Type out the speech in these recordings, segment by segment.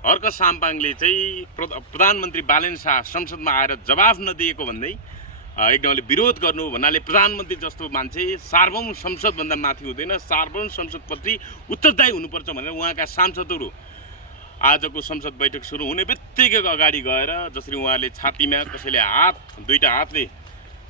हर्क साम्पाङले चाहिँ प्रधानमन्त्री बालेन शाह संसदमा आएर जवाफ नदिएको भन्दै एकदमले विरोध गर्नु भन्नाले प्रधानमन्त्री जस्तो मान्छे सार्वभौम संसदभन्दा माथि हुँदैन, सार्वभौम संसदप्रति उत्तरदायी हुनुपर्छ भनेर उहाँका सांसदहरू आजको संसद बैठक सुरु हुने बित्तिकै अगाडि गएर जसरी उहाँले छातीमा कसैले दुईटा हातले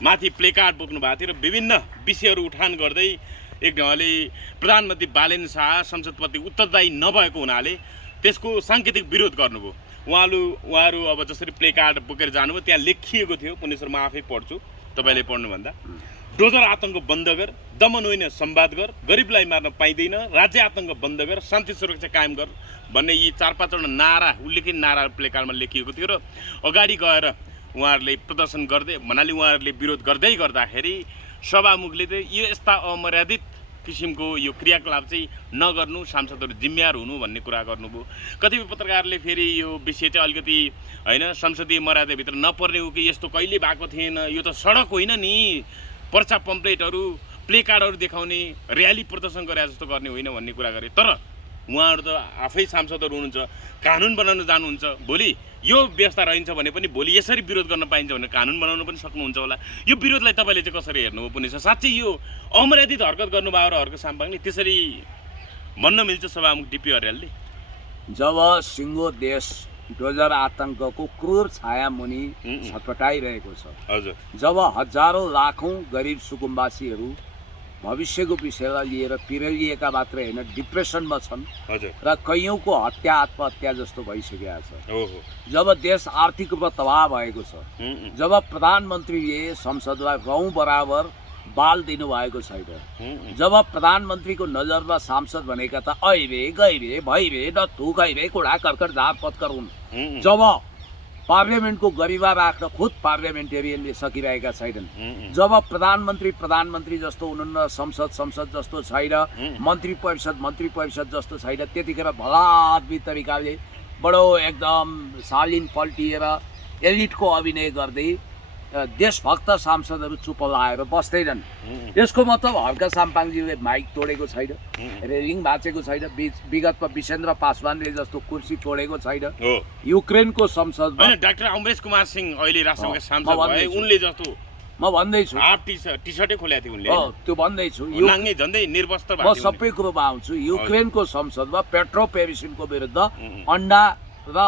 माथि प्लेकार्ड बोक्नु भएको थियो र विभिन्न विषयहरू उठान गर्दै एक ढङ्गले प्रधानमन्त्री बालेन शाह संसदप्रति उत्तरदायी नभएको हुनाले त्यसको साङ्केतिक विरोध गर्नुभयो। उहाँहरू अब जसरी प्लेकार्ड बोकेर जानुभयो त्यहाँ लेखिएको थियो, कुनै सर म आफै पढ्छु तपाईँले पढ्नुभन्दा, डोजर आतङ्क बन्द गर, दमन होइन संवाद गर, गरिबलाई मार्न पाइँदैन, राज्य आतङ्क बन्द गर, शान्ति सुरक्षा कायम गर भन्ने यी 4-5वटा नारा उल्लेखित नारा प्लेकार्डमा लेखिएको थियो र अगाडि गएर उहाँहरूले प्रदर्शन गर्दै भन्नाले उहाँहरूले विरोध गर्दै गर्दाखेरि सभामुखले चाहिँ यो यस्ता अमर्यादित किसिमको यो क्रियाकलाप चाहिँ नगर्नु, सांसदहरू जिम्मेवार हुनु भन्ने कुरा गर्नुभयो। कतिपय पत्रकारले फेरि यो विषय चाहिँ अलिकति होइन संसदीय मर्यादाभित्र नपर्ने हो कि यस्तो कहिले भएको थिएन, यो त सडक होइन नि, पर्चा पम्पलेटहरू प्लेकार्डहरू देखाउने र्याली प्रदर्शन गरे जस्तो गर्ने होइन भन्ने कुरा गरे। तर उहाँहरू त आफै सांसदहरू हुनुहुन्छ, कानुन बनाउन जानुहुन्छ, भोलि यो व्यवस्था रहन्छ भने पनि भोलि यसरी विरोध गर्न पाइन्छ भने कानुन बनाउन पनि सक्नुहुन्छ होला। यो विरोधलाई तपाईँले चाहिँ कसरी हेर्नुभयो पुनि साँच्चै यो अमर्यादित हरकत गर्नुभयो र हर्क साम्पाङले त्यसरी भन्न मिल्छ सभामुख डिपी अर्यालले? जब सिङ्गो देश डोजर आतङ्कको क्रूर छाया मुनि छटपटाइरहेको छ, हजुर, जब हजारौँ लाखौँ गरिब सुकुम्बासीहरू भविष्यको विषयलाई लिएर पिरलिएका मात्र होइन डिप्रेसनमा छन् र कैयौँको हत्या आत्महत्या जस्तो भइसकेको छ, जब देश आर्थिक रूपमा तबाह भएको छ, जब प्रधानमन्त्रीले संसदलाई रौँ बराबर बाल दिनुभएको छैन, जब प्रधानमन्त्रीको नजरमा सांसद भनेका त ऐरे गैरे भैरे नथु गैरे कुडा कर्कट झार पत्कर हुन्, जब पार्लियामेन्टको गरिमा राख्न खुद पार्लियामेन्टेरियनले सकिरहेका छैनन्, जब प्रधानमन्त्री जस्तो हुनुहुन्न, संसद जस्तो छैन, मन्त्री परिषद जस्तो छैन, त्यतिखेर भला आदमी तरिकाले बडो एकदम शालीन पल्टिएर एलिटको अभिनय गर्दै देशभक्त सांसदहरू चुप लाएर बस्दैनन्। यसको मतलब हर्क साम्पाङजीले माइक तोडेको छैन, रेलिङ भाँचेको छैन, विगतमा विसेन्द्र पासवानले जस्तो कुर्सी तोडेको छैन, युक्रेनको संसदमा डाक्टर अमरेश कुमार सिंह अहिले राष्ट्रसभाका सांसद भए उनले जस्तो म भन्दैछु, हाफ टी-सर्टै खोलेको थियो उनले, त्यो भन्दैछु, नाङ्गे झन्डै निर्वस्त्र म सबै कुरोमा आउँछु। युक्रेनको संसदमा पेट्रो पेरिसिनको विरुद्ध अन्डा र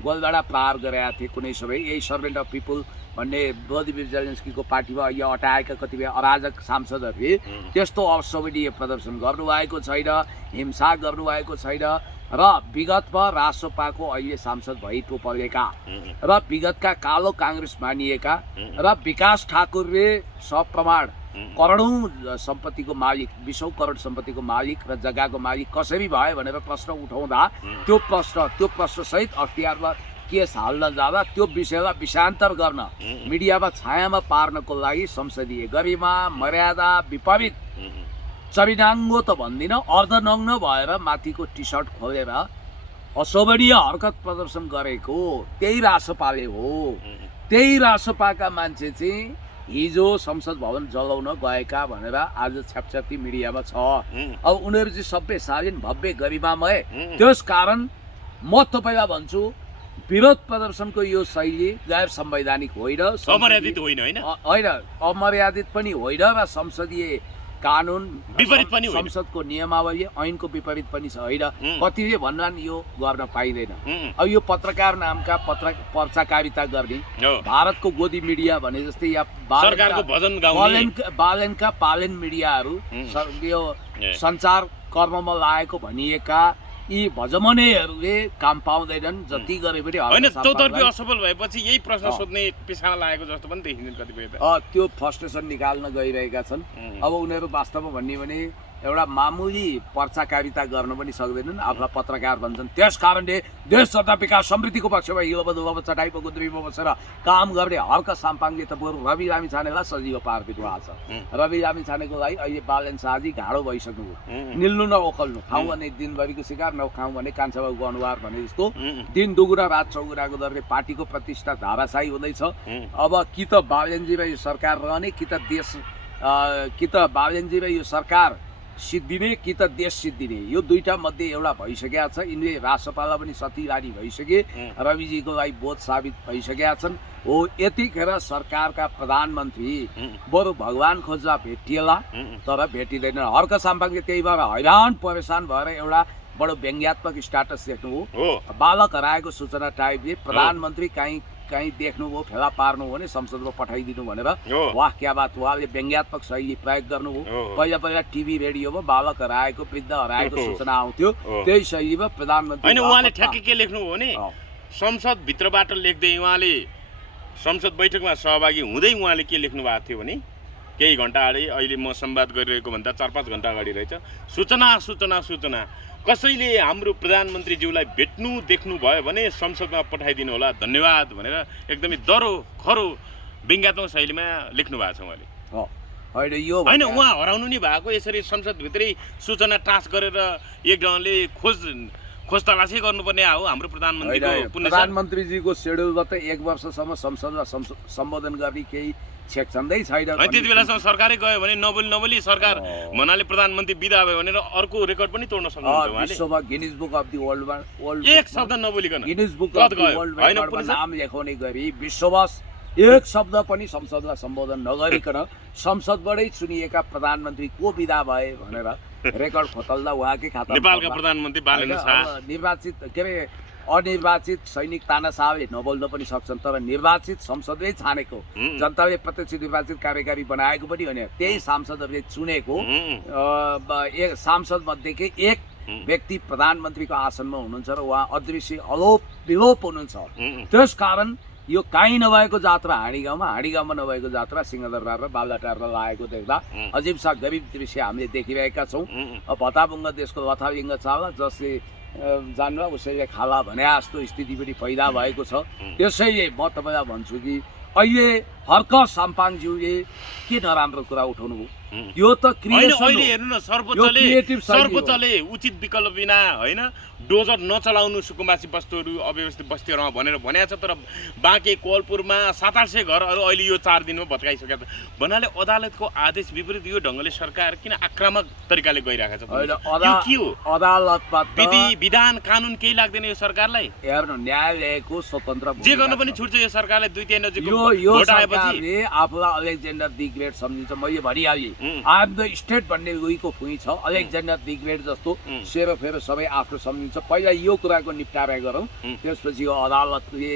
गोलदाडा प्रहार गरेका थिए कुनै सबै यही सर्भेन्ट अफ पिपुल भन्ने भ्लादिमिर जेलेन्स्कीको पार्टीमा यहाँ अटाएका कतिपय अराजक सांसदहरूले त्यस्तो अशोभनीय प्रदर्शन गर्नुभएको छैन, हिंसा गर्नुभएको छैन र विगतमा रासोपाको अहिले सांसद भई टोपलेका र विगतका कालो काङ्ग्रेस मानिएका र विकास ठाकुरले सप्रमाण करोडौँ सम्पत्तिको मालिक, 20औं करोड सम्पत्तिको मालिक र जग्गाको मालिक कसरी भयो भनेर प्रश्न उठाउँदा त्यो प्रश्न सहित अख्तियारमा केस हाल्न जाँदा त्यो विषयलाई विषयान्तर गर्न मिडियामा छायामा पार्नको लागि संसदीय गरिमा मर्यादा विपरीत चरिनाङ्गो त भन्दिनँ, अर्धनग्न भएर माथिको टी-सर्ट खोलेर अशोभनीय हरकत प्रदर्शन गरेको त्यही रासोपाले हो। त्यही रासोपाका मान्छे चाहिँ हिजो संसद भवन जलाउन गएका भनेर आज छ्यापछ्याप्ती मिडियामा छ। अब उनीहरू चाहिँ सबै शालीन भव्य गरिमामय, त्यस कारण म तपाईँलाई भन्छु विरोध प्रदर्शनको यो शैली गैर संवैधानिक होइन, अमर्यादित होइन, होइन अमर्यादित पनि होइन र संसदीय कानुन विपरीत पनि होइन, संसदको नियमावली ऐनको विपरीत पनि होइन। कतिले भन्लान् यो गर्न पाइँदैन। अब यो पत्रकार नामका पत्रकारिता गर्ने भारतको गोदी मिडिया भने जस्तै या बालेनका पालेन मिडियाहरू यो सञ्चार कर्ममा लागेको भनिएका यी भजमनेहरूले काम पाउँदैनन्, जति गरे पनि होइन। चौतर्फी असफल भएपछि यही प्रश्न सोध्ने पेसामा लागेको जस्तो पनि देखिन्छ कतिपय। त्यो फ्रस्ट्रेसन निकाल्न गइरहेका छन्। अब उनीहरू वास्तवमा भन्ने भने एउटा मामुली पर्चाकारिता गर्न पनि सक्दैनन्, आफूलाई पत्रकार भन्छन्। त्यस कारणले देश तथा विकास समृद्धिको पक्षमा हिलोबदुलोमा चटाइको गुन्द्रीमा बसेर काम गर्ने हर्क साम्पाङले त बरु रवि लामिछानेलाई सजिलो पारिदिनु भएको छ। रवि लामिछानेको लागि अहिले बालेन शाहजी घाँडो भइसक्नुभयो। निल्नु न ओखल्नु, खाउँ भने दिनभरिको शिकार, नखाउँ भने कान्छाबाबुको अनुहार भने जस्तो दिन दुगुना रात चौगुनाको दरले पार्टीको प्रतिष्ठा धाराशायी हुँदैछ। अब कि त बालेनजी र यो सरकार रहने, कि त बालेनजी र यो सरकार सिद्धिने कि त देश सिद्धिने, यो दुईटा मध्ये एउटा भइसकेका छ। यिनले राष्ट्रपाललाई पनि सतीरानी भइसके, रविजीको लागि बोध साबित भइसकेका छन्। हो यतिखेर सरकारका प्रधानमन्त्री बरु भगवान खोज्दा भेटिएला, तर भेटिँदैन। हर्क साम्पाङले त्यही भएर हैरान परेशान भएर एउटा बडो व्यङ्ग्यात्मक स्ट्याटस देख्नुभयो। बालक हराएको सूचना टाइपले प्रधानमन्त्री कहीँ देख्नुभयो, फेला पार्नु हो भने संसदमा पठाइदिनु भनेर वाह क्या बात, उहाँले व्यङ्ग्यात्मक शैली प्रयोग गर्नुभयो। पहिला टिभी रेडियोमा बालक हराएको, वृद्ध हराएको सूचना आउँथ्यो, त्यही शैलीमा प्रधानमन्त्री होइन। उहाँले ठ्याक्कै के लेख्नुभयो भने संसदभित्रबाट लेख्दै उहाँले संसद बैठकमा सहभागी हुँदै उहाँले के लेख्नु भएको थियो भने केही घन्टा अगाडि, अहिले म संवाद गरिरहेको भन्दा 4-5 घन्टा अगाडि रहेछ, सूचना सूचना सूचना, कसैले हाम्रो प्रधानमन्त्रीज्यूलाई भेट्नु देख्नु भयो भने संसदमा पठाइदिनु होला, धन्यवाद भनेर एकदमै दरो खरो व्यङ्ग्यात्मक शैलीमा लेख्नु भएको छ उहाँले। होइन, उहाँ हराउनु नि भएको यसरी संसदभित्रै सूचना टाँस गरेर एक ढङ्गले खोज तलासी गर्नुपर्ने हो हाम्रो प्रधानमन्त्रीको। प्रधानमन्त्रीजीको सेड्युलमा त 1 वर्षसम्म संसदमा सम्बोधन गर्ने केही छेक छँदै छैन। त्यति बेलासम्म सरकारै गयो भने नबोली सरकार भन्नाले प्रधानमन्त्री बिदा भयो भनेर अर्को रेकर्ड पनि तोड्न सक्नुहुन्छ उहाँले। विश्वमा गिनिज बुक अफ दि वर्ल्डमा एक शब्द नबोलिकन गिनिज बुक अफ दि वर्ल्डमा नाम लेखाउने गरी विश्वमा एक शब्द पनि संसदमा सम्बोधन नगरिकन संसदबाटै चुनिएका प्रधानमन्त्री को बिदा भए भनेर रेकर्ड खोतल्दा उहाँकै खाता नेपालका प्रधानमन्त्री बालेन शाह निर्वाचित के अरे अनिर्वाचित सैनिक तानाशाहले नबोल्न पनि सक्छन्, तर निर्वाचित संसदले छानेको, जनताले प्रत्यक्ष निर्वाचित कार्यकारी बनाएको पनि होइन, त्यही सांसदहरूले चुनेको सांसद मध्येकै एक व्यक्ति प्रधानमन्त्रीको आसनमा हुनुहुन्छ र उहाँ अदृश्य विलोप हुनुहुन्छ। त्यसकारण यो काहीँ नभएको जात्रा हाँडीगाउँमा नभएको जात्रा सिंहदरबार र बालुवाटारमा लागेको देख्दा अजिब सा गरिब दृश्य हामीले देखिरहेका छौँ। भत्ताभुङ्ग देशको लथालिङ्ग चाला जसले जान्वा उसैले खाला भने जस्तो स्थिति पनि पैदा भएको छ। त्यसैले म तपाईँलाई भन्छु कि अहिले हर्क साम्पाङज्यूले के नराम्रो कुरा उठाउनु भयो, यो त क्रिएसन हो। अहिले हेर्नु न, सर्वोच्चले उचित विकल्प बिना होइन डोजर नचलाउनु सुकुम्बासी बस्तीहरू अव्यवस्थित बस्तीहरूमा भनेर भनेको छ, तर बाँके कोलपुरमा 700-800 घरहरू अहिले यो 4 दिनमा भत्काइसकेको छ भन्नाले अदालतको आदेश विपरीत यो ढङ्गले सरकार किन आक्रामक तरिकाले गइरहेको छ? के हो अदालतमा विधि विधान कानुन केही लाग्दैन यो सरकारलाई? हेर्नु, न्यायालयको स्वतन्त्र जे गर्न पनि छुट्छ यो सरकारले। 2-3 नजिकको यो सरकारले आफूलाई अलेक्जेन्डर द ग्रेट सम्झिन्छ। मैले भनिहालेँ आई एम द स्टेट भन्ने लुइको फुइ छ, अलेक्जेन्डर द ग्रेट जस्तो सेरोफेरो सबै आफ्नो सम्झिन्छ। पहिला यो कुराको निपटारा गरौँ, त्यसपछि यो अदालतले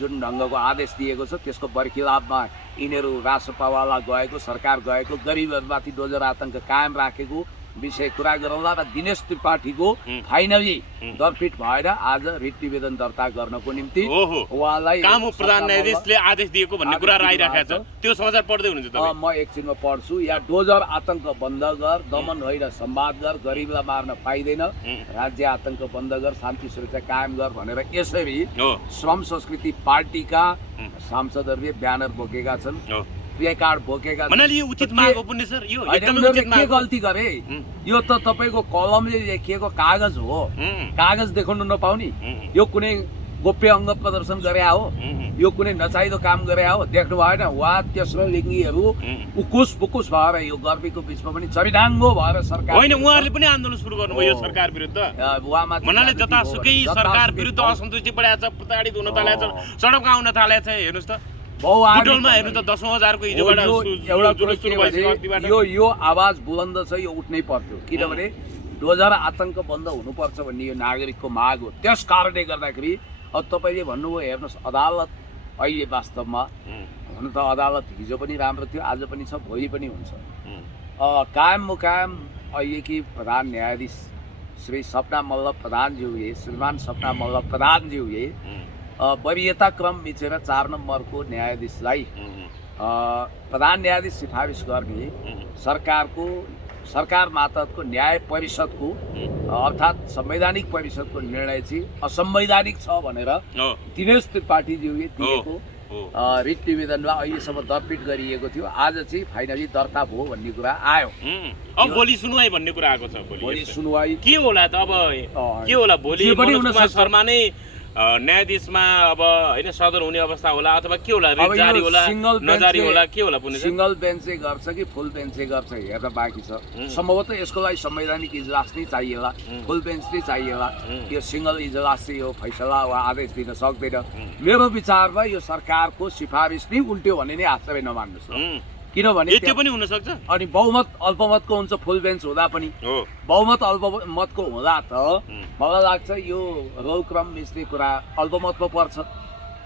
जुन ढङ्गको आदेश दिएको छ त्यसको बर्खिलाफमा यिनीहरू राष्ट्रपालवाला गएको, सरकार गएको, गरिबहरूमाथि डोजर आतङ्क कायम राखेको विषय कुरा गरौँला र दिनेश त्रिपाठीको फाइनली दरपिट भएर आज रिट निवेदन दर्ता गर्नको निम्ति उहाँलाई प्रधान न्यायाधीशले आदेश दिएको भन्ने कुरा आइरहेको छ। त्यो समाचार पढ्दै हुनुहुन्छ तपाईँ? म एकछिनमा पढ्छु। या डोजर आतङ्क बन्द गर, दमन होइन संवाद गर, गरिबलाई मार्न पाइँदैन, राज्य आतङ्क बन्द गर, शान्ति सुरक्षा कायम गर भनेर यसरी श्रम संस्कृति पार्टीका सांसदहरूले ब्यानर बोकेका छन्, प्लेकार्ड बोकेका छन्। यो उचित माग हो पुण्य सर, यो एकदमै उचित माग। के गल्ती गरे? यो त तपाईँको कलमले लेखिएको कागज हो, कागज देखाउनु नपाउने? यो कुनै गोप्य अङ्ग प्रदर्शन गरे हो? यो कुनै नचाहिदो काम गरे हो? देख्नु भएन? वा तेस्रो लिङ्गीहरू उकुस बुकुस भएर यो गर्मीको बिचमा पनि चरिडाङ्गो भएर सरकार होइन, उहाँहरूले पनि आन्दोलन सुरु गर्नुभयो यो सरकार विरुद्ध। भन्नाले जतासुकै सरकार विरुद्ध असन्तुष्टि बढाएको छ, प्रताडित हुन थालेको छ, सडकमा आउन थालेको छ। हेर्नुहोस् त बुटोलमा हेर्नु त 10,000 को हिजोबाट यो आवाज बुलन्द छ, यो उठ्नै पर्यो, किनभने डोजर आतङ्क बन्द हुनुपर्छ भन्ने यो नागरिकको माग हो। त्यस कारणले गर्दाखेरि अब तपाईँले भन्नुभयो, हेर्नुहोस् अदालत अहिले वास्तवमा हुन त अदालत हिजो पनि राम्रो थियो, आज पनि छ, भोलि पनि हुन्छ। कायम मुकायम अहिलेकी प्रधान न्यायाधीश श्री सपना मल्ल प्रधानज्यूले, श्रीमान सपना मल्ल प्रधानज्यूले वरियता क्रम मिचेर 4 नम्बरको न्यायाधीशलाई प्रधान न्यायाधीश सिफारिस गर्ने सरकार मातहतको न्याय परिषदको अर्थात् संवैधानिक परिषदको निर्णय चाहिँ असंवैधानिक छ भनेर दिनेश त्रिपाठीज्यूले दिएको रिट निवेदनमा अहिलेसम्म दरपिट गरिएको थियो। आज चाहिँ फाइनली दर्ता भयो भन्ने कुरा आयो। अब भोलि सुनवाई भन्ने कुरा आएको छ। भोलि सुनवाई के होला त? अब के होला भोलि? मनोज कुमार शर्मा नै न्यायाधीशमा अब होइन सदर हुने अवस्था होला अथवा के होला अब रिट जारी यो होला सिंगल नजारी बेन्चले- होला के होला पुण्य सर? सिंगल बेन्चले गर्छ कि फुल बेन्चले गर्छ हेर्न बाँकी छ सम्भवतः यसको लागि संवैधानिक इजलास नै चाहिएला फुल बेन्च नै चाहिएला यो सिंगल इजलास चाहिँ यो फैसला वा आदेश दिन सक्दैन मेरो विचारमा यो सरकारको सिफारिस नै उल्ट्यो भने नै आश्चर्य नमान्नुहोस् ल। किनभने त्यो पनि हुन सक्छ अनि बहुमत अल्पमतको हुन्छ फुल बेन्च हुँदा पनि हो बहुमत अल्पमतको हुँदा त मलाई लाग्छ यो रोलक्रम मिच्ने कुरा अल्पमतमा पर्छ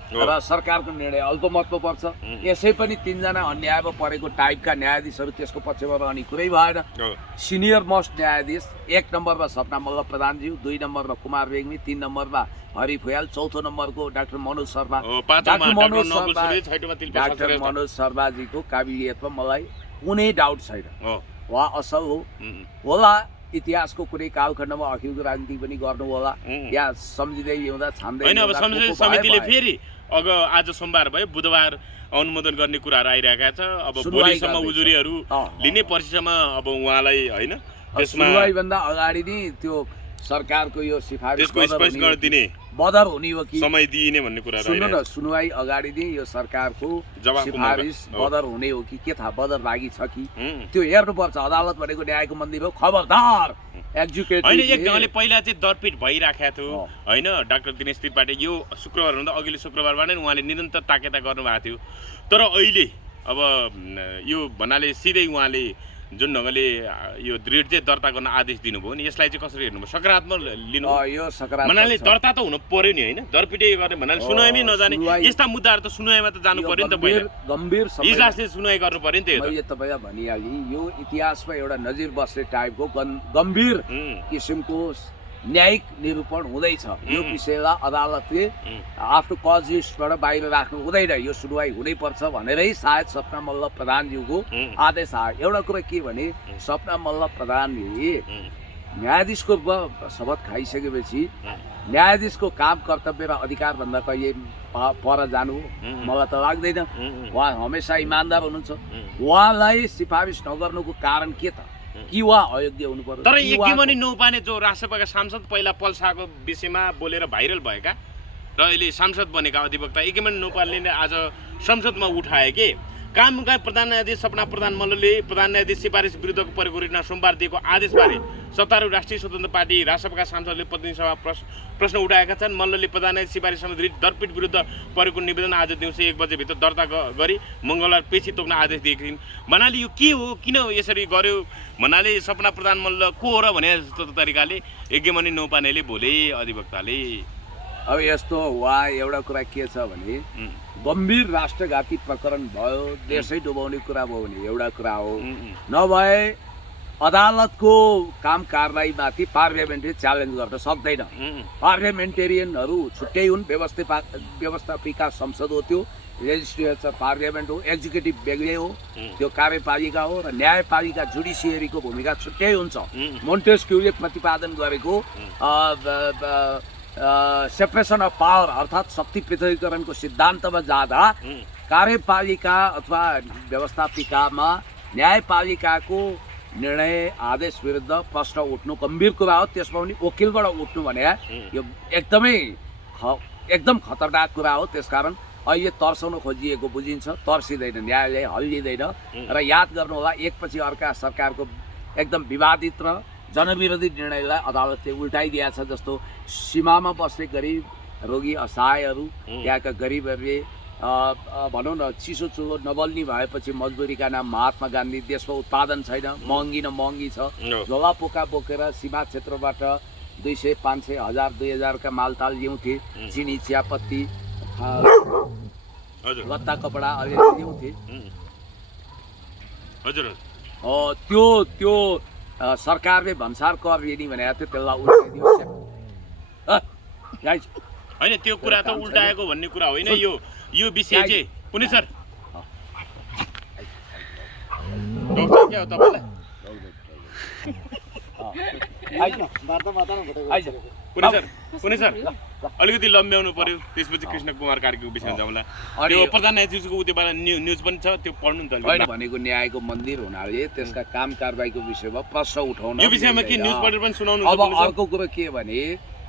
र सरकारको निर्णय अल्पमतमा पर्छ यसै पनि तीनजना अन्यायमा परेको टाइपका न्यायाधीशहरू त्यसको पक्षमा रहने कुरै भएन। सिनियर मोस्ट न्यायाधीश 1 नम्बरमा सपना मल्ल प्रधानज्यू, 2 नम्बरमा कुमार रेग्मी, 3 नम्बरमा हरि फुयाल, 4थो नम्बरको डाक्टर मनोज शर्मा। डाक्टर मनोज शर्माजीको काबिलियतमा मलाई कुनै डाउट छैन, उहाँ असल हो होला। इतिहासको कुनै कालखण्डमा अखिलको राजनीति पनि गर्नु होला या सम्झिँदै ल्याउँदा छान्दै होइन। अब संसदीय समितिले फेरि आज सोमबार भयो, बुधबार अनुमोदन गर्ने कुराहरू आइरहेका छ। अब भोलिसम्म उजुरीहरू लिने पर्सिसम्म अब उहाँलाई होइन सुनवाईभन्दा अगाडि नै त्यो सरकारको यो सिफारिस दिने बदर हुने हो कि समय दिइने भन्ने कुरा सुन्नु न, सुनवाई अगाडि नै यो सरकारको सिफारिस बदर हुने हो कि के थाहा बदर लागि छ कि त्यो हेर्नुपर्छ। अदालत भनेको न्यायको मन्दिर हो, खबरदार एक्जिक्युटिभ होइन। एक ढङ्गले पहिला चाहिँ दरपिट भइराखेको थियो होइन डाक्टर दिनेश त्रिपाठी, यो शुक्रबारभन्दा अघिल्लो शुक्रबारबाट नै उहाँले निरन्तर ताकेता गर्नुभएको थियो। तर अहिले अब यो भन्नाले सिधै उहाँले जुन ढङ्गले यो रिट चाहिँ दर्ता गर्न आदेश दिनुभयो नि, यसलाई चाहिँ कसरी हेर्नुभयो? सकारात्मक लिनु यो सकारात्मक भन्नाले दर्ता त हुनु पर्यो नि होइन, दरपिटै गर्ने भन्नाले सुनवाईमै नजाने यस्ता मुद्दाहरू त सुनवाईमा त जानु पर्यो नि त। पहिला गम्भीर इजलासले सुनवाई गर्नु पर्यो नि त। मैले तपाईँलाई भनिहालेँ यो इतिहासमा एउटा नजिर बस्ने टाइपको गम्भीर किसिमको न्यायिक निरूपण हुँदैछ। यो विषयलाई अदालतले आफ्नो कजिसबाट बाहिर राख्नु हुँदैन, यो सुनवाई हुनैपर्छ भनेरै सायद सपना मल्ल प्रधानज्यूको आदेश आयो। एउटा कुरा के भने सपना मल्ल प्रधानले न्यायाधीशको शपथ खाइसकेपछि न्यायाधीशको काम कर्तव्य र अधिकारभन्दा कहिले पर जानु मलाई त लाग्दैन। उहाँ हमेसा इमान्दार हुनुहुन्छ। उहाँलाई सिफारिस नगर्नुको कारण के त कि उहाँ अयोग्य हुनु पर्यो? तर एकीमणि नौपाने जो राष्ट्रसभाका सांसद पहिला पल्साको विषयमा बोलेर भाइरल भएका र अहिले सांसद बनेका अधिवक्ता एकीमणि नौपालले आज संसदमा उठाए के कामका प्रधान न्यायाधीश सपना प्रधान मल्लले प्रधान न्यायाधीश सिफारिस विरुद्धको प्रयोग रिटमा सोमबार दिएको आदेशबारे सत्तारूढ राष्ट्रिय स्वतन्त्र पार्टी राष्ट्रसभाका सांसदले प्रतिनिधि सभा प्रश्न उठाएका छन्। मल्लले प्रधान न्यायाधीश सिफारिस समेत दरपिट विरुद्ध परेको निवेदन आज दिउँसो 1 बजेभित्र दर्ता गरी मङ्गलबार पेशी तोक्न आदेश दिएकी थिइन्। भन्नाले यो के हो, किन यसरी गर्यो भन्नाले सपना प्रधान मल्ल को हो र भने जस्तो तरिकाले एकीमणि नौपानेले भोले अधिवक्ताले अब यस्तो वा एउटा कुरा के छ भने गम्भीर राष्ट्रघाती प्रकरण भयो, देशै डुबाउने कुरा भयो भने एउटा कुरा हो, नभए अदालतको काम कारबाहीमाथि पार्लियामेन्टले च्यालेन्ज गर्न सक्दैन। पार्लियामेन्टेरियनहरू छुट्टै हुन्, व्यवस्थापिका संसद हो, त्यो लेजिस्लेचर पार्लियामेन्ट हो, एक्जिक्युटिभ बेग्लै हो, त्यो कार्यपालिका हो र न्यायपालिका जुडिसियरीको भूमिका छुट्टै हुन्छ। मोन्टेस्क्यूले प्रतिपादन गरेको सेपरेसन अफ पावर अर्थात् शक्ति पृथकीकरणको सिद्धान्तमा जाँदा कार्यपालिका अथवा व्यवस्थापिकामा न्यायपालिकाको निर्णय आदेश विरुद्ध प्रश्न उठ्नु गम्भीर कुरा हो। त्यसमा पनि वकिलबाट उठ्नु भने यो एकदम खतरनाक कुरा हो। त्यसकारण अहिले तर्साउन खोजिएको बुझिन्छ, तर्सिँदैन, न्यायालय हल्लिँदैन। र याद गर्नुहोला एकपछि अर्का सरकारको एकदम विवादित र जनविरोधी निर्णयलाई अदालतले उल्टाइदिएको छ। जस्तो सीमामा बस्ने गरिब रोगी असहायहरू, त्यहाँका गरिबहरूले भनौँ न चिसो चुलो नबल्ने भएपछि मजबुरीका नाम महात्मा गान्धी, देशमा उत्पादन छैन, महँगी न महँगी छ, झोला पोका बोकेर सीमा क्षेत्रबाट 200, 500, 1000, 2000 का मालताल ल्याउँथे, चिनी, चियापत्ती, लत्ता कपडा अलिअलि ल्याउँथे। त्यो सरकारले भन्सार कर लिने भनेको थियो, त्यसलाई उल्टाइदियो होइन। त्यो कुरा त उल्टाएको भन्ने कुरा होइन। यो विषय चाहिँ कुनै सर क्या हो तपाईँलाई कुनै सर अलिकति लम्ब्याउनु पर्यो, त्यसपछि कृष्ण कुमार कार्कीको विषयमा जाउँला। त्यो प्रधान न्यायाधीशको उतैबाट न्युज पनि छ, त्यो पढ्नु नि त। भनेको न्यायको मन्दिर हुनाले त्यसका काम कारबाहीको विषयमा प्रश्न उठाउन यो विषयमा के न्युज पढेर पनि सुनाउनु। अब अर्को कुरो के भने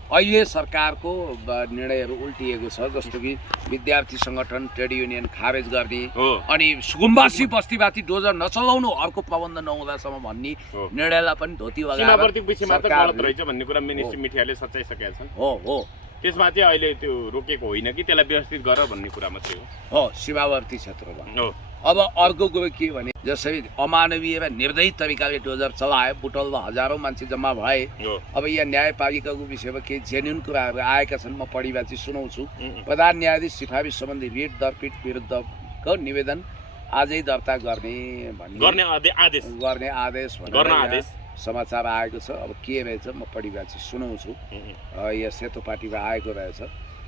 अहिले सरकारको निर्णयहरू उल्टिएको छ, जस्तो कि विद्यार्थी सङ्गठन ट्रेड युनियन खारेज गर्ने हो अनि सुकुम्बासी बस्तीमाथि डोजर नचलाउनु अर्को प्रबन्ध नहुँदासम्म भन्ने हो। निर्णयलाई पनि धोती सीमावर्ती विषयमा त सरकारले- गलत रहेछ भन्ने कुरा मिनिस्ट्री मिठियाले सच्याइसकेका छन्। हो त्यसमा चाहिँ अहिले त्यो रोकेको होइन कि त्यसलाई व्यवस्थित गर भन्ने कुरा मात्रै हो सीमावर्ती क्षेत्रमा। हो। अब अर्को कुरो के भने जसरी अमानवीय र निर्दयी तरिकाले डोजर चलायो, बुटलमा हजारौँ मान्छे जम्मा भए। हो। अब यहाँ न्यायपालिकाको विषयमा केही जेन्युन कुराहरू आएका छन्, म पढिबाची सुनाउँछु। उम्, प्रधान न्यायाधीश सिफारिस सम्बन्धी रिट दरपिट विरुद्धको निवेदन आजै दर्ता गर्ने आदेश गर्ने आदेश भनेर गर्न यहाँ आदेश। समाचार आएको छ। अब के रहेछ म पढिबाची सुनाउँछु। यहाँ सेतो पार्टीमा आएको रहेछ।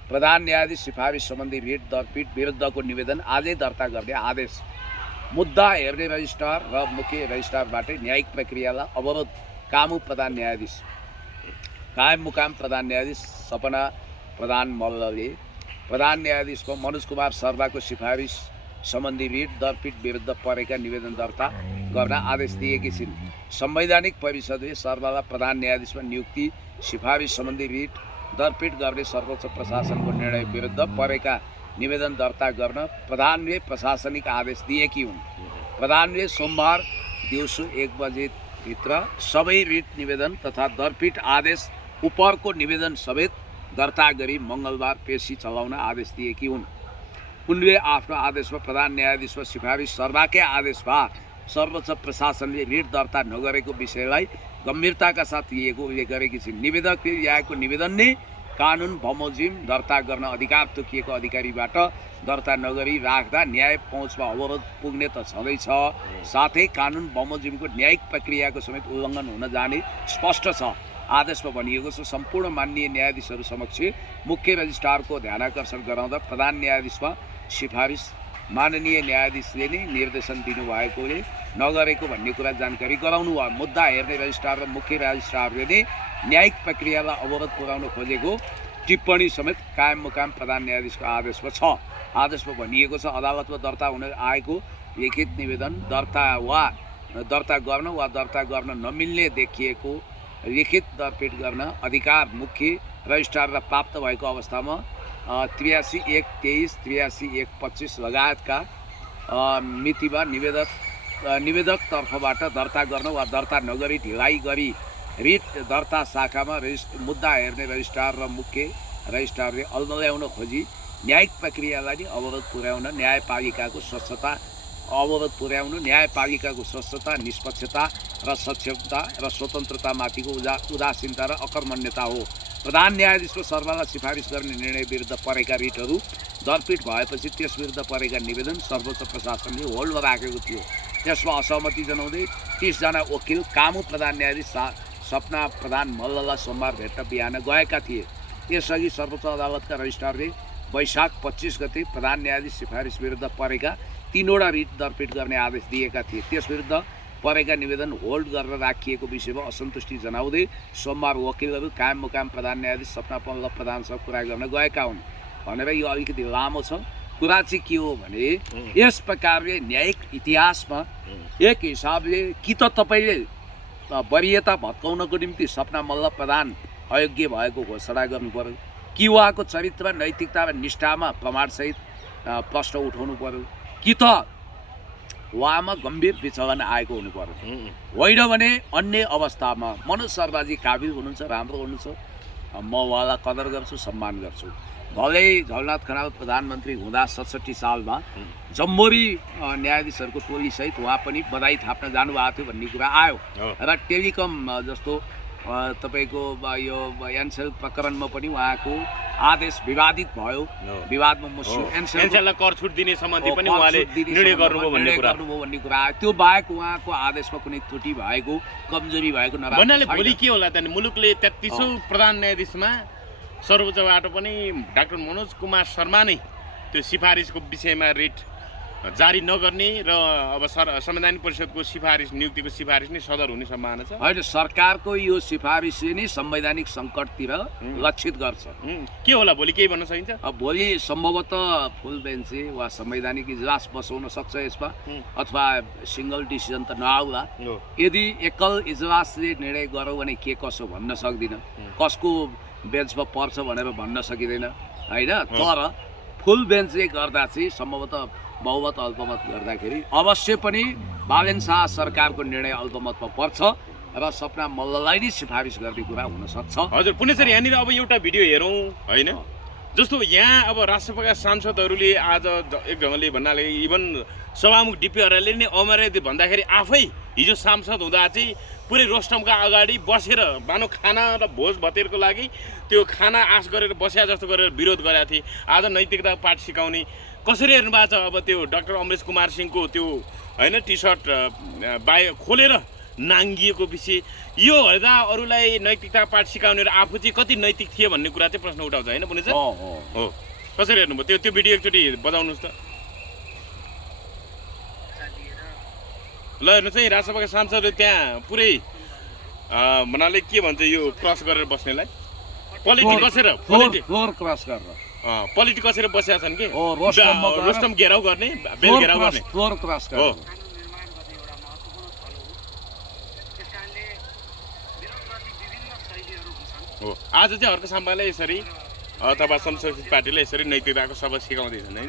प्रधान न्यायाधीश सिफारिस सम्बन्धी रिट दरपिट विरुद्धको निवेदन आजै दर्ता गर्ने आदेश। मुद्दा हेर्ने रजिस्ट्रार र मुख्य रजिस्ट्रारबाटै न्यायिक प्रक्रियालाई अवरोध। कामु प्रधान न्यायाधीश कायम मुकाम प्रधान न्यायाधीश सपना प्रधान मल्लले प्रधान न्यायाधीशको मनोज कुमार शर्माको सिफारिस सम्बन्धी रिट दरपिट विरुद्ध परेका निवेदन दर्ता गर्न आदेश दिएकी छिन्। संवैधानिक परिषदले शर्मालाई प्रधान न्यायाधीशमा नियुक्ति सिफारिस सम्बन्धी रिट दरपिट गर्ने सर्वोच्च प्रशासनको निर्णय विरुद्ध परेका निवेदन दर्ता गर्न प्रधानले प्रशासनिक आदेश दिएकी हुन्। प्रधानले सोमबार दिउँसो 1 बजेभित्र सबै रिट निवेदन तथा दरपिट आदेश उपरको निवेदन समेत दर्ता गरी मङ्गलबार पेशी चलाउन आदेश दिएकी हुन्। उनले आफ्नो आदेशमा प्रधान न्यायाधीशमा सिफारिस शर्माकै आदेशमा सर्वोच्च प्रशासनले रिट दर्ता नगरेको विषयलाई गम्भीरताका साथ लिएको उल्लेख गरेकी छिन्। निवेदकले ल्याएको निवेदन नै कानुन बमोजिम दर्ता गर्न अधिकार तोकिएको अधिकारीबाट दर्ता नगरी राख्दा न्याय पहुँचमा अवरोध पुग्ने त छँदैछ, साथै कानुन बमोजिमको न्यायिक प्रक्रियाको समेत उल्लङ्घन हुन जाने स्पष्ट छ। आदेशमा भनिएको छ, सम्पूर्ण माननीय न्यायाधीशहरू समक्ष मुख्य रजिस्ट्रारको ध्यानाकर्षण गराउँदा प्रधान न्यायाधीशमा सिफारिस माननीय न्यायाधीशले नै निर्देशन दिनुभएकोले नगरेको भन्ने कुरा जानकारी गराउनु भयो। मुद्दा हेर्ने रजिस्ट्रार र मुख्य रजिस्ट्रारले नै न्यायिक प्रक्रियालाई अवरोध पुर्याउन खोजेको टिप्पणी समेत कायम मुकाम प्रधान न्यायाधीशको आदेशमा छ। आदेशमा भनिएको छ, अदालतमा दर्ता हुन आएको लिखित निवेदन दर्ता गर्न वा दर्ता गर्न नमिल्ने देखिएको लिखित दरपिट गर्न अधिकार मुख्य रजिस्ट्रारलाई प्राप्त भएको अवस्थामा 83/1/23, 83/1/25 लगायतका मितिमा निवेदक तर्फबाट दर्ता गर्न वा दर्ता नगरी ढिलाइ गरी रिट दर्ता शाखामा मुद्दा हेर्ने रजिस्ट्रार र मुख्य रजिस्ट्रारले अल्मल्याउन खोजी न्यायिक प्रक्रियालाई नै अवरोध पुर्याउन न्यायपालिकाको स्वच्छता, निष्पक्षता र सक्षमता र स्वतन्त्रतामाथिको उदासीनता र अकर्मण्यता हो। प्रधान न्यायाधीशको शर्मालाई सिफारिस गर्ने निर्णय विरुद्ध परेका रिटहरू दरपिट भएपछि त्यस विरुद्ध परेका निवेदन सर्वोच्च प्रशासनले होल्डमा राखेको थियो। त्यसमा असहमति जनाउँदै 30 जना वकिल कामु प्रधान न्यायाधीश सपना प्रधान मल्ललाई सोमबार भेट्न बिहान गएका थिए। यसअघि सर्वोच्च अदालतका रजिस्ट्रारले वैशाख 25 गते प्रधान न्यायाधीश सिफारिस विरुद्ध परेका 3वटा रिट दरपिट गर्ने आदेश दिएका थिए। त्यस विरुद्ध परेका निवेदन होल्ड गरेर राखिएको विषयमा असन्तुष्टि जनाउँदै सोमबार वकिलहरू कायम मुकाम प्रधान न्यायाधीश सपना मल्ल प्रधानसँग कुरा गर्न गएका हुन् भनेर यो अलिकति लामो छ। कुरा चाहिँ के हो भने यस प्रकारले न्यायिक इतिहासमा एक हिसाबले कि त तपाईँले वरियता भत्काउनको निम्ति सपना मल्ल प्रधान अयोग्य भएको घोषणा गर्नु पर्यो, कि उहाँको चरित्र नैतिकता र निष्ठामा प्रमाणसहित प्रश्न उठाउनु पर्यो, कि त उहाँमा गम्भीर विचलन आएको हुनु पर्यो। होइन भने अन्य अवस्थामा मनोज शर्माजी काबिल हुनुहुन्छ, राम्रो हुनुहुन्छ, म उहाँलाई कदर गर्छु, सम्मान गर्छु। भलै झलनाथ खनाल प्रधानमन्त्री हुँदा 67 सालमा जम्बोरी न्यायाधीशहरूको टोलीसहित उहाँ पनि बधाई थाप्न जानुभएको थियो भन्ने कुरा आयो। र टेलिकम जस्तो तपाईँको यो एनसेल प्रकरणमा पनि उहाँको आदेश विवादित भयो, विवादमा मुस्यो। एनसेललाई कर छुट दिने सम्बन्धी पनि उहाँले निर्णय गर्नुभयो भन्ने कुरा आयो। त्यो बाहेक उहाँको आदेशमा कुनै त्रुटि भएको, कमजोरी भएको भन्नाले भोलि के होला त मुलुकले 33औं प्रधान न्यायाधीशमा सर्वोच्चबाट पनि डाक्टर मनोज कुमार शर्मा नै त्यो सिफारिसको विषयमा रिट जारी नगर्ने र अब संवैधानिक परिषदको सिफारिस नियुक्तिको सिफारिस नै सदर हुने सम्भावना छ। होइन, सरकारको यो सिफारिसले नै संवैधानिक सङ्कटतिर लक्षित गर्छ। के होला भोलि केही भन्न सकिन्छ? अब भोलि सम्भवतः फुल बेन्चले वा संवैधानिक इजलास बसाउन सक्छ यसमा, अथवा सिङ्गल डिसिजन त नआउला। यदि एकल इजलासले निर्णय गर्यो भने के कसो भन्न सक्दिनँ, कसको बेन्चमा पर्छ भनेर भन्न सकिँदैन होइन। तर फुल बेन्च चाहिँ गर्दा चाहिँ सम्भवतः बहुमत अल्पमत गर्दाखेरि अवश्य पनि बालेन शाह सरकारको निर्णय अल्पमतमा पर्छ र सपना मल्ललाई नै सिफारिस गर्ने कुरा हुनसक्छ। हजुर पुण्य सर, यहाँनिर अब एउटा भिडियो हेरौँ होइन, जस्तो यहाँ अब राष्ट्रसभाका सांसदहरूले आज एक ढङ्गले भन्नाले इभन सभामुख डिपी अर्यालले नै अमर्यादित भन्दाखेरि आफै हिजो सांसद हुँदा चाहिँ पुरै रोस्टमका अगाडि बसेर मानव खाना र भोज भतेरको लागि त्यो खाना आश गरेर बस्या जस्तो गरेर विरोध गरेका थिए। आज नैतिकता पाठ सिकाउने कसरी हेर्नु भएको छ? अब त्यो डाक्टर अमरेश कुमार सिंहको त्यो होइन टी सर्ट खोलेर नाङ्गिएको विषय यो हेर्दा अरूलाई नैतिकता पाठ सिकाउने र आफू चाहिँ कति नैतिक थिए भन्ने कुरा चाहिँ प्रश्न उठाउँछ होइन पुण्य सर? हो, कसरी हेर्नुभयो त्यो भिडियो एकचोटि बजाउनुहोस् त। ल हेर्नुहोस् है, राष्ट्रसभाका सांसदहरू त्यहाँ पुरै भन्नाले के भन्छ यो क्रस गरेर बस्नेलाई पोलिटी कसेर फ्लोर क्रस गरेर पोलिटी कसेर बसेका छन् कि रोस्टम रोस्टम घेराउ गर्ने बेल घेराउ गर्ने फ्लोर क्रस गरेर हो। आज चाहिँ हर्क साम्बाले यसरी अथवा संशोधित पार्टीले यसरी नैतिकताको सबक सिकाउँदैछन् है।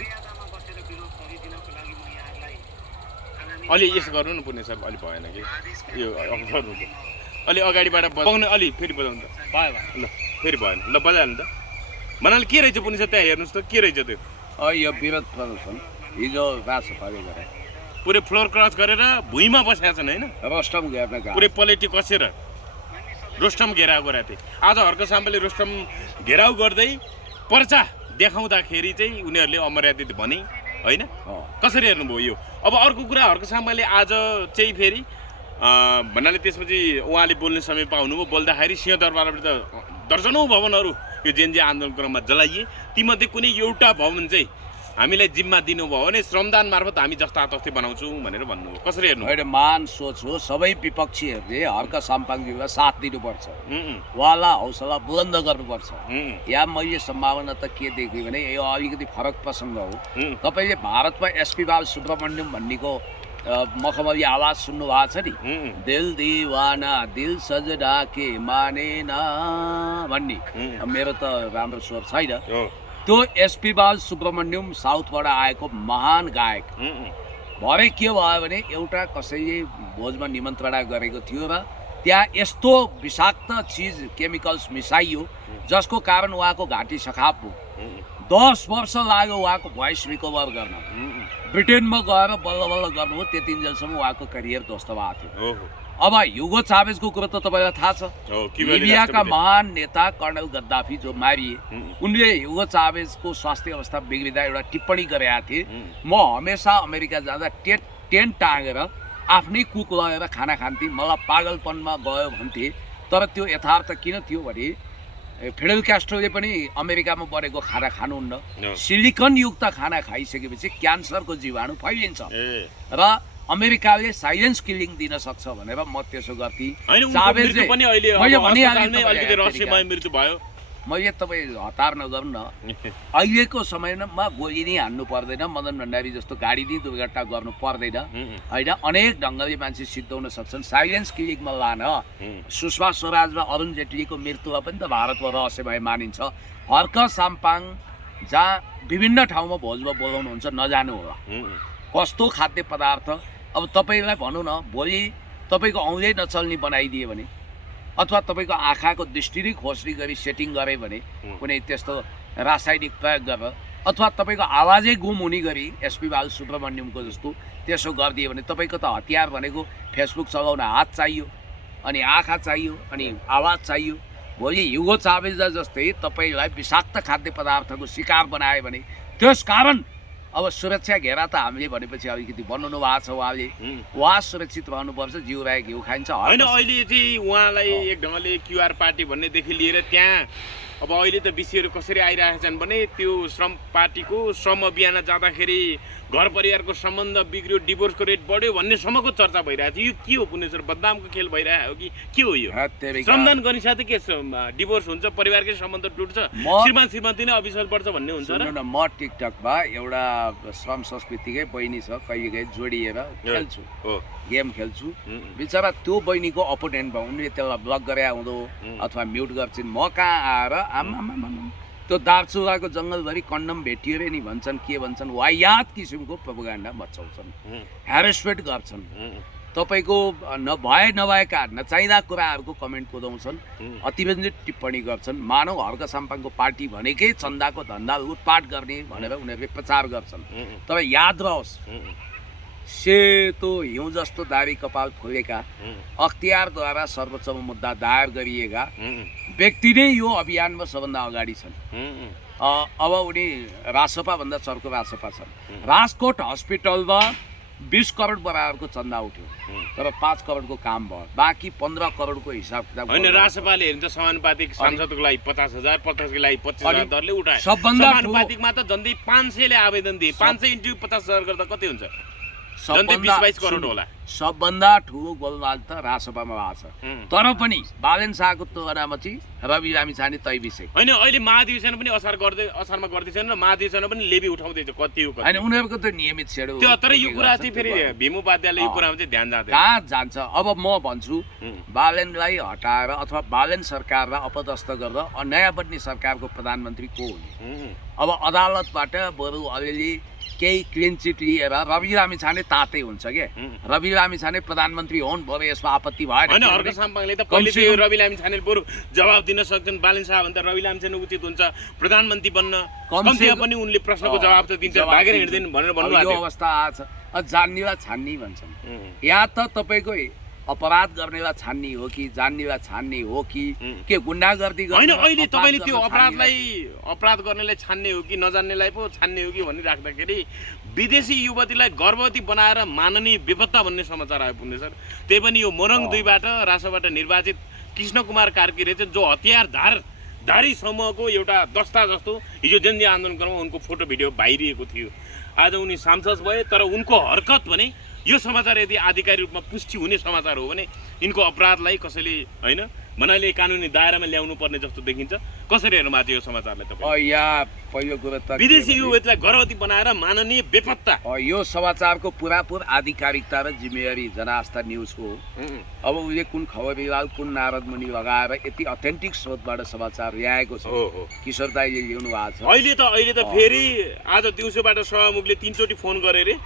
अलि यसो गर्नु न पुण्य सर, अलि भएन कि यो गर्नु अलि अगाडिबाट बजाउनु, अलि फेरि बजाउनु त ल, फेरि भएन ल बजाइहाल्नु त। भन्नाले के रहेछ पुण्य सर त्यहाँ हेर्नुहोस् त के रहेछ त्यो? यो विरोध प्रदर्शन हिजो राष्ट्रसभाले गरे, पुरै फ्लोर क्रस गरेर भुइँमा बसेका छन् होइन, रोस्टम घेर्न पुरै पोलिटी कसेर रोस्टम घेराउ गरेका थिए। आज हर्क साम्बाले रोस्टम घेराउ गर्दै पर्चा देखाउँदाखेरि चाहिँ उनीहरूले अमर्यादित भने होइन, कसरी हेर्नुभयो यो? अब अर्को कुरा हर्क साम्बाले आज चाहिँ फेरि भन्नाले त्यसपछि उहाँले बोल्ने समय पाउनुभयो, बोल्दाखेरि सिंहदरबारबाट त दर्जनौँ भवनहरू यो जेएनजी आन्दोलन क्रममा जलाइए, तीमध्ये कुनै एउटा भवन चाहिँ हामीलाई जिम्मा दिनुभयो भने श्रमदान मार्फत हामी जस्ता तस्तै बनाउँछौँ भनेर भन्नुभयो, कसरी हेर्नु? होइन, मान सोच हो, सबै विपक्षीहरूले हर्क साम्पाङज्यूलाई साथ दिनुपर्छ, उहाँलाई हौसला बुलन्द गर्नुपर्छ। यहाँ मैले सम्भावना त के देखेँ भने यो अलिकति फरक प्रसङ्ग हो। तपाईँले भारतमा एसपी बाल सुब्रमण्यम भन्नेको मखमली आवाज सुन्नु भएको छ नि, दिल दिवाना दिल सजना के मानेन भन्ने, मेरो त राम्रो स्वर छैन। त्यो एसपी बाल सुब्रमण्यम साउथबाट आएको महान गायक। भरे के भयो भने एउटा कसैले भोजमा निमन्त्रणा गरेको थियो र त्यहाँ यस्तो विषाक्त चिज केमिकल्स मिसाइयो जसको कारण उहाँको घाँटी सखाप भयो। 10 वर्ष लाग्यो उहाँको भोइस रिकभर गर्न। ब्रिटेनमा गएर बल्ल बल्ल गर्नुभयो, त्यति जेलसम्म उहाँको करियर ध्वस्त भएको थियो। अब ह्युगो चावेजको कुरो त तपाईँलाई थाहा छ, लिबियाका महान नेता कर्नल गद्दाफी जो मारिए, उनले ह्युगो चावेजको स्वास्थ्य अवस्था बिग्रिँदा एउटा टिप्पणी गरेका थिए, म हमेसा अमेरिका जाँदा टेन्ट टाँगेर आफ्नै कुक लगेर खाना खान्थेँ, मलाई पागलपनमा गयो भन्थे। तर त्यो यथार्थ किन थियो भने फिडेल क्यास्ट्रोले पनि अमेरिकामा बनेको खाना खानुहुन्न, सिलिकन युक्त खाना खाइसकेपछि क्यान्सरको जीवाणु फैलिन्छ र अमेरिकाले साइलेन्स किलिङ दिन सक्छ भनेर म त्यसो गर्थेँ। मैले तपाईँ हतार नगर्नु न, अहिलेको समयमा गोली नै हान्नु पर्दैन, मदन भण्डारी जस्तो गाडी नै दुर्घटना गर्नु पर्दैन होइन, अनेक ढङ्गले मान्छे सिद्धाउन सक्छन्। साइलेन्स किलिङमा लान सुषमा स्वराज र अरुण जेटलीको मृत्युलाई पनि त भारतमा रहस्यमय मानिन्छ। हर्क साम्पाङ जहाँ विभिन्न ठाउँमा भोजमा बोलाउनुहुन्छ नजानु होला। कस्तो खाद्य पदार्थ, अब तपाईँलाई भनौँ न, भोलि तपाईँको औँलै नचल्ने बनाइदियो भने अथवा तपाईँको आँखाको दृष्टि नै खोस्री गरी सेटिङ गरे भने कुनै त्यस्तो रासायनिक प्रयोग गरेर अथवा तपाईँको आवाजै गुम हुने गरी एसपी बाल सुब्रमण्यमको जस्तो त्यसो गरिदियो भने तपाईँको त हतियार भनेको फेसबुक चलाउन हात चाहियो, अनि आँखा चाहियो, अनि आवाज चाहियो। भोलि ह्युगो चावेज जस्तै तपाईँलाई विषाक्त खाद्य पदार्थको शिकार बनायो भने त्यस कारण अब सुरक्षा घेरा त हामीले भनेपछि अलिकति बनाउनु भएको छ, उहाँ सुरक्षित रहनुपर्छ, जिउ राखेको घिउ खाइन्छ होइन। अहिले चाहिँ उहाँलाई एक ढङ्गले क्युआर पार्टी भन्नेदेखि लिएर त्यहाँ अब अहिले त विषयहरू कसरी आइरहेका छन् भने त्यो श्रम पार्टीको श्रम अभियान जाँदाखेरि घर परिवारको सम्बन्ध बिग्रियो, डिभोर्सको रेट बढ्यो भन्नेसम्मको चर्चा भइरहेको छ। यो के हो कुनै सर बदनामको खेल भइरहेको हो कि के हो यो? श्रमदान गर्ने साथै के डिभोर्स हुन्छ, परिवारकै सम्बन्ध टुट्छ, श्रीमान श्रीमती नै अविश्वास बढ्छ भन्ने हुन्छ र? म टिकटकमा एउटा श्रम संस्कृतिकै बहिनी छ, कहिलेकाहीँ जोडिएर खेल्छु, गेम खेल्छु। बिचरा त्यो बहिनीको अपोनेन्ट भयो, उनले त्यसलाई ब्लक गरे हुँदो अथवा म्युट गर्छिन्, म कहाँ आएर आमा त्यो दार्चुलाको जङ्गलभरि कन्डम भेटियो रे नि भन्छन्, के भन्छन्, वायात किसिमको प्रोपोगन्डा मचाउँछन्, ह्यारेसमेन्ट गर्छन्, तपाईँको नभएका नचाहिँदा कुराहरूको कमेन्ट कुदाउँछन्, अतिरञ्जित टिप्पणी गर्छन्, मानव हर्क साम्पाङको पार्टी भनेकै चन्दाको धन्दा लुटपाट गर्ने भनेर उनीहरूले प्रचार गर्छन्। तर याद रहोस्, सेतो हिउँ जस्तो दारी कपाल खोलेका अख्तियारद्वारा सर्वोच्चमा मुद्दा दायर गरिएका व्यक्ति नै यो अभियानमा सबभन्दा अगाडि छन्। अब उनी रासपाभन्दा चर्को रासपा छन्। राजकोट हस्पिटलमा 20 करोड बराबरको चन्दा उठ्यो, तर 5 करोडको काम भयो, बाँकी 15 करोडको हिसाब किताब होइन। रासपाले हेर्नु त समानुपातिक सांसदको लागि 50,000, प्रत्यक्षको लागि 25,000 दरले उठाए। समानुपातिकमा त झन्डै 500ले आवेदन दिए, 500 × 50,000 गर्दा कति हुन्छ? झन्डै 20-22 करोड होला। सबभन्दा ठुलो गोलमाल त रासपामा भएको छ। तर पनि बालेन शाहको तुलनामा चाहिँ रवि लामिछाने तै विषय होइन। अहिले महाधिवेशन पनि असारमा गर्दैछन् र महाधिवेशन पनि लेबी उठाउँदैछ, कति हो होइन, उनीहरूको त नियमित सेड्युल त्यो। तर यो कुरा चाहिँ फेरि भीम उपाध्यायले यो कुरामा चाहिँ ध्यान जाँदैन। कहाँ जान्छ? अब म भन्छु, बालेनलाई हटाएर अथवा बालेन सरकारलाई अपदस्थ गरेर नयाँ बन्ने सरकारको प्रधानमन्त्री को हुने? अब अदालतबाट बरु अलिअलि केही क्लिन चिट लिएर रवि लामिछाने तातै हुन्छ के? रवि लामिछाने प्रधानमन्त्री हुन्, बरु यसमा आपत्ति भएन। होइन, हर्क साम्पाङले त कहिले त्यो रवि लामिछाने बरु जवाब दिन सक्छन्। बालेन शाह भन्दा रवि लामिछाने उचित हुन्छ प्रधानमन्त्री बन्न, कम्तीमा पनि उनले प्रश्नको जवाब त दिन्छ, भागेर हिँड्दैन भनेर भन्नुभएको यो अवस्था आछ। जान्नेलाई छान्ने भन्छन्, या त तपाईँको अपराध गर्नेलाई छान्ने हो कि जान्नेलाई छान्ने हो कि के गुन्डागर्दी गर्ने? होइन, अहिले तपाईँले त्यो अपराध गर्नेलाई छान्ने हो कि नजान्नेलाई पो छान्ने हो कि भनिराख्दाखेरि विदेशी युवतीलाई गर्भवती बनाएर माननीय बेपत्ता भन्ने समाचार आयो पुण्य सर। त्यही पनि यो मोरङ 2बाट रासोबाट निर्वाचित कृष्ण कुमार कार्की रहेछ, जो हतियारधारी समूहको एउटा दस्ता जस्तो हिजो जनजी आन्दोलनमा उनको फोटो भिडियो बाहिरिएको थियो। आज उनी सांसद भए, तर उनको हरकत भने यो समाचार यदि आधिकारिक रूपमा पुष्टि हुने समाचार हो भने यिनको अपराधलाई कसैले होइन मनाले कानुनी दायरामा ल्याउनु पर्ने जस्तो देखिन्छ। कसरी हेर्नु भएको थियो यो समाचारलाई तपाईँ? यहाँ पहिलो कुरो त विदेशी युवतीलाई गर्भवती बनाएर माननीय बेपत्ता। यो समाचारको पुरापुर आधिकारिकता र जिम्मेवारी जनआस्था न्युजको हो। अब उसले कुन खबरलाल कुन नारद मुनि लगाएर यति अथेन्टिक स्रोतबाट समाचार ल्याएको छ, किशोर दाइले ल्याउनु भएको छ। अहिले त फेरि आज दिउँसोबाट सभामुखले 3 चोटि फोन गरे रे,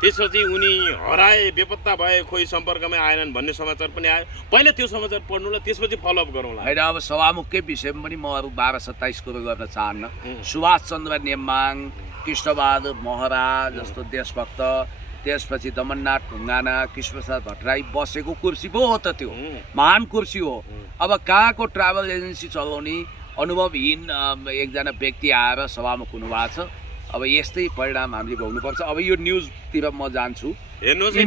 त्यसपछि उनी हराए, बेपत्ता भए, खोइ सम्पर्कमै आएनन् भन्ने समाचार पनि आयो। पहिला त्यो समाचार पढ्नुलाई, त्यसपछि फलोअप गरौँला। होइन, अब सभामुखकै विषयमा पनि म अरू 12-27 कुरो गर्न चाहन्न। सुभाष चन्द्र नेम्बाङ, कृष्णबहादुर महरा जस्तो देशभक्त, त्यसपछि दमननाथ ढुङ्गाना, कृष्णप्रसाद भट्टराई बसेको कुर्सी पो हो त, त्यो महान कुर्सी हो। अब कहाँको ट्राभल एजेन्सी चलाउने अनुभवहीन एकजना व्यक्ति आएर सभामुख हुनुभएको छ। अब यस्तै परिणाम हामीले भोग्नुपर्छ। अब यो न्युजतिर म जान्छु। हेर्नुहोस्,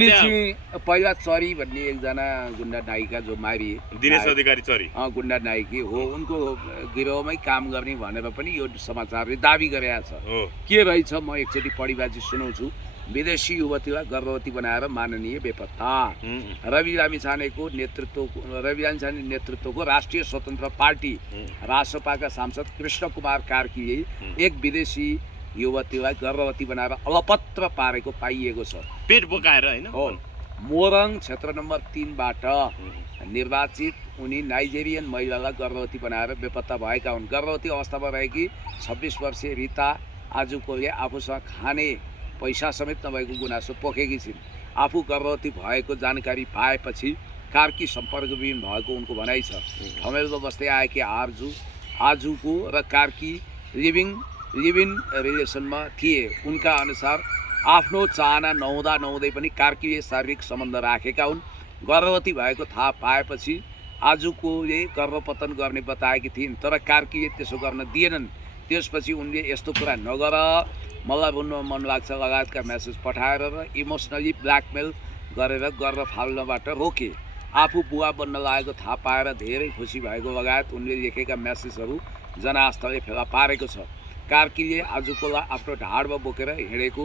पहिला चरी भन्ने एकजना गुन्डा नायिका जो मारिए, दिनेश अधिकारी चरी, गुन्डा नायकी हो, उनको गिरोहमै काम गर्ने भनेर पनि यो समाचारले दाबी गरेको छ। के रहेछ म एकचोटि पढिबाजी सुनाउँछु। विदेशी युवतीलाई गर्भवती बनाएर माननीय बेपत्ता। रवि लामिछानेको नेतृत्वको राष्ट्रिय स्वतन्त्र पार्टी रासपाका सांसद कृष्ण कुमार कार्कीले एक विदेशी युवतीलाई गर्भवती बनाएर अलपत्र पारेको पाइएको छ, पेट बोकाएर होइन। हो, मोरङ क्षेत्र नम्बर 3बाट निर्वाचित उनी नाइजेरियन महिलालाई गर्भवती बनाएर बेपत्ता भएका हुन्। गर्भवती अवस्थामा रहेकी 26 वर्षीय रिता आजुकोले आफूसँग खाने पैसा समेत नभएको गुनासो पोखेकी छिन्। आफू गर्भवती भएको जानकारी पाएपछि कार्की सम्पर्कविहीन भएको उनको भनाइ छ। ठमेलमा बस्दै आएकी आजुको र कार्की लिभिङ रिलेसनमा थिए। उनका अनुसार आफ्नो चाहना नहुँदै पनि कार्कीले शारीरिक सम्बन्ध राखेका हुन्। गर्भवती भएको थाहा पाएपछि आजुकोले गर्भपतन गर्ने बताएकी थिइन्, तर कार्कीले त्यसो गर्न दिएनन्। त्यसपछि उनले यस्तो कुरा नगर, मलाई भन्न मन लाग्छ लगायतका मेसेज पठाएर र इमोसनली ब्ल्याकमेल गरेर गर्भ फाल्नबाट रोके। आफू बुवा बन्न लागेको थाहा पाएर धेरै खुसी भएको लगायत उनले लेखेका मेसेजहरू जनआस्थाले फेला पारेको छ। कार्कीले आजको आफ्नो ढाडमा बोकेर हिँडेको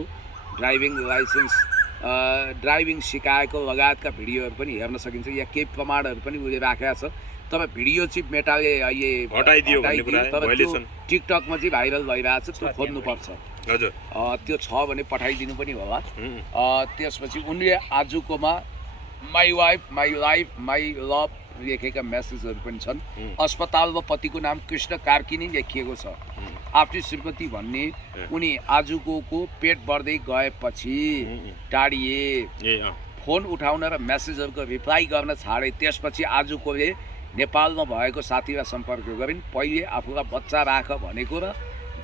ड्राइभिङ सिकाएको लगायतका भिडियोहरू पनि हेर्न सकिन्छ। यहाँ केही प्रमाणहरू पनि उसले राखेको छ। तर भिडियो चाहिँ मेटाले अहिले हटाइदियो भन्ने कुरा तर त्यो भाइलेसन टिकटकमा चाहिँ भाइरल भइरहेको छ, त्यो खोज्नुपर्छ। हजुर त्यो छ भने पठाइदिनु पनि होला। त्यसपछि उनले आजकोमा my wife my life my love लेखेका मेसेजहरू पनि छन्। अस्पतालमा पतिको नाम कृष्ण कार्की नै लेखिएको छ। आफ्नै श्रीमती भन्ने उनी आजको पेट बढ्दै गएपछि टाढिए। फोन उठाउन र मेसेजहरूको रिप्लाई गर्न छाडे। त्यसपछि आजकोले नेपालमा भएको साथीलाई सम्पर्क गरिन्। पहिले आफूलाई बच्चा राख भनेको र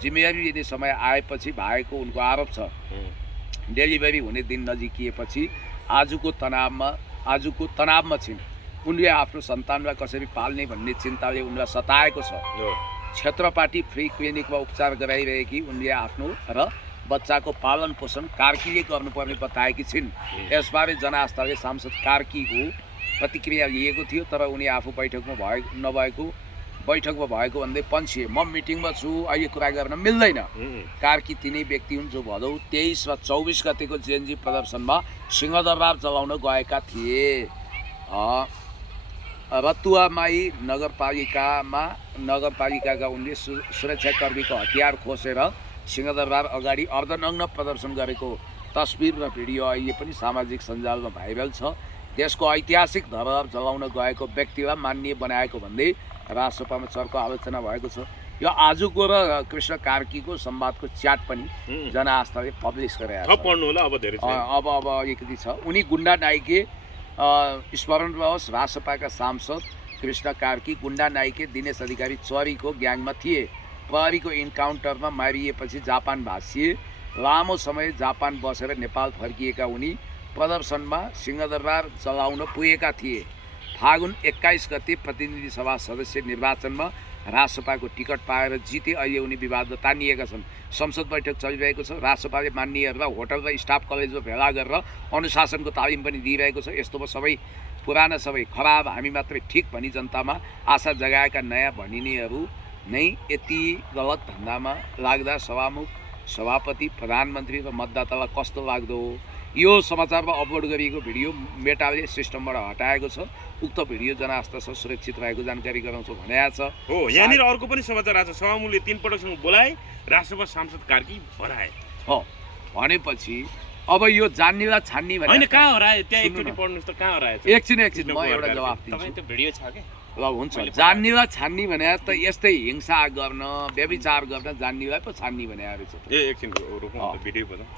जिम्मेवारी लिने समय आएपछि भएको उनको आरोप छ। डेलिभरी हुने दिन नजिकिएपछि आजको तनावमा छिन्। उनले आफ्नो सन्तानलाई कसरी पाल्ने भन्ने चिन्ताले उनलाई सताएको छ। क्षेत्रपाटी फ्री क्लिनिकमा उपचार गराइरहेकी उनले आफ्नो र बच्चाको पालन पोषण कार्कीले गर्नुपर्ने बताएकी छिन्। यसबारे जनआस्थाले सांसद कार्कीको प्रतिक्रिया लिएको थियो, तर उनी आफू बैठकमा भएको भन्दै पन्छिए। म मिटिङमा छु, अहिले कुरा गर्न मिल्दैन। कार्की तिनै व्यक्ति हुन् जो भदौ 23 वा 24 गतेको जेएनजी प्रदर्शनमा सिंहदरबार जलाउन गएका थिए। रतुवामाई नगरपालिकाका उनले सुरक्षाकर्मीको हतियार खोसेर सिंहदरबार अगाडि अर्धनग्न प्रदर्शन गरेको तस्बिर र भिडियो अहिले पनि सामाजिक सञ्जालमा भाइरल छ। देशको ऐतिहासिक धरोहर जलाउन गएको व्यक्तिलाई मान्य बनाएको भन्दै राष्ट्रसभामा चर्को आलोचना भएको छ। यो आजको र कृष्ण कार्कीको संवादको च्याट पनि जनआस्थाले पब्लिस गरेको छ। पढ्नु होला अब धेरै छ। अब अलिकति छ। उनी गुण्डा नाइके स्मरण रहोस्, राष्ट्रपाका सांसद कृष्ण कार्की गुण्डा नाइके दिनेश अधिकारी चरीको ग्याङमा थिए। प्रहरीको इन्काउन्टरमा मारिएपछि जापान भासिए। लामो समय जापान बसेर नेपाल फर्किएका उनी प्रदर्शनमा सिंहदरबार जलाउन पुगेका थिए। फागुन 21 गते प्रतिनिधि सभा सदस्य निर्वाचनमा राष्ट्रपाको टिकट पाएर जिते। अहिले उनी विवादमा तानिएका छन्। संसद बैठक चलिरहेको छ। राष्ट्रपाले मान्यहरूलाई होटल र स्टाफ कलेजमा भेला गरेर अनुशासनको तालिम पनि दिइरहेको छ। यस्तोमा पुराना सबै खराब, हामी मात्रै ठिक भनी जनतामा आशा जगाएका नयाँ भनिनेहरू नै यति गलत धन्दामा लाग्दा सभामुख, सभापति, प्रधानमन्त्री र मतदातालाई कस्तो लाग्दो हो? यो समाचारमा अपलोड गरिएको भिडियो मेटाले सिस्टमबाट हटाएको छ। उक्त भिडियो जनआस्थासँग सुरक्षित रहेको जानकारी गराउँछ भनेको छ। हो, यहाँनिर अर्को पनि समाचार आएको छ। सभामुखले 3 पटकसम्म बोलाए, राष्ट्रसभा सांसद कार्की हराए। हो, भनेपछि अब यो जान्नेलाई छान्ने भने हैन, कहाँ हराए? त्यहाँ एकचोटि पढ्नुस् त, कहाँ हराए? एकछिन म एउटा जवाफ दिन्छु। तपाईँ त्यो भिडियो छ के? ल हुन्छ। जान्नेलाई छान्ने भने त यस्तै हिंसा गर्न, व्यभिचार गर्न जान्नेलाई पो छान्ने भने रहेछ। एकछिन रोकौँ त, भिडियो बजाउँ।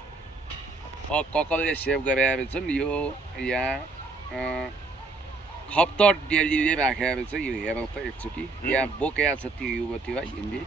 ककलले सेभ गरेका रहेछन्। यो यहाँ खप्तर डेलीले राखेको रहेछ। यो हेरौँ त एकचोटि। यहाँ बोकेको छ त्यो युवतीलाई हिन्दी।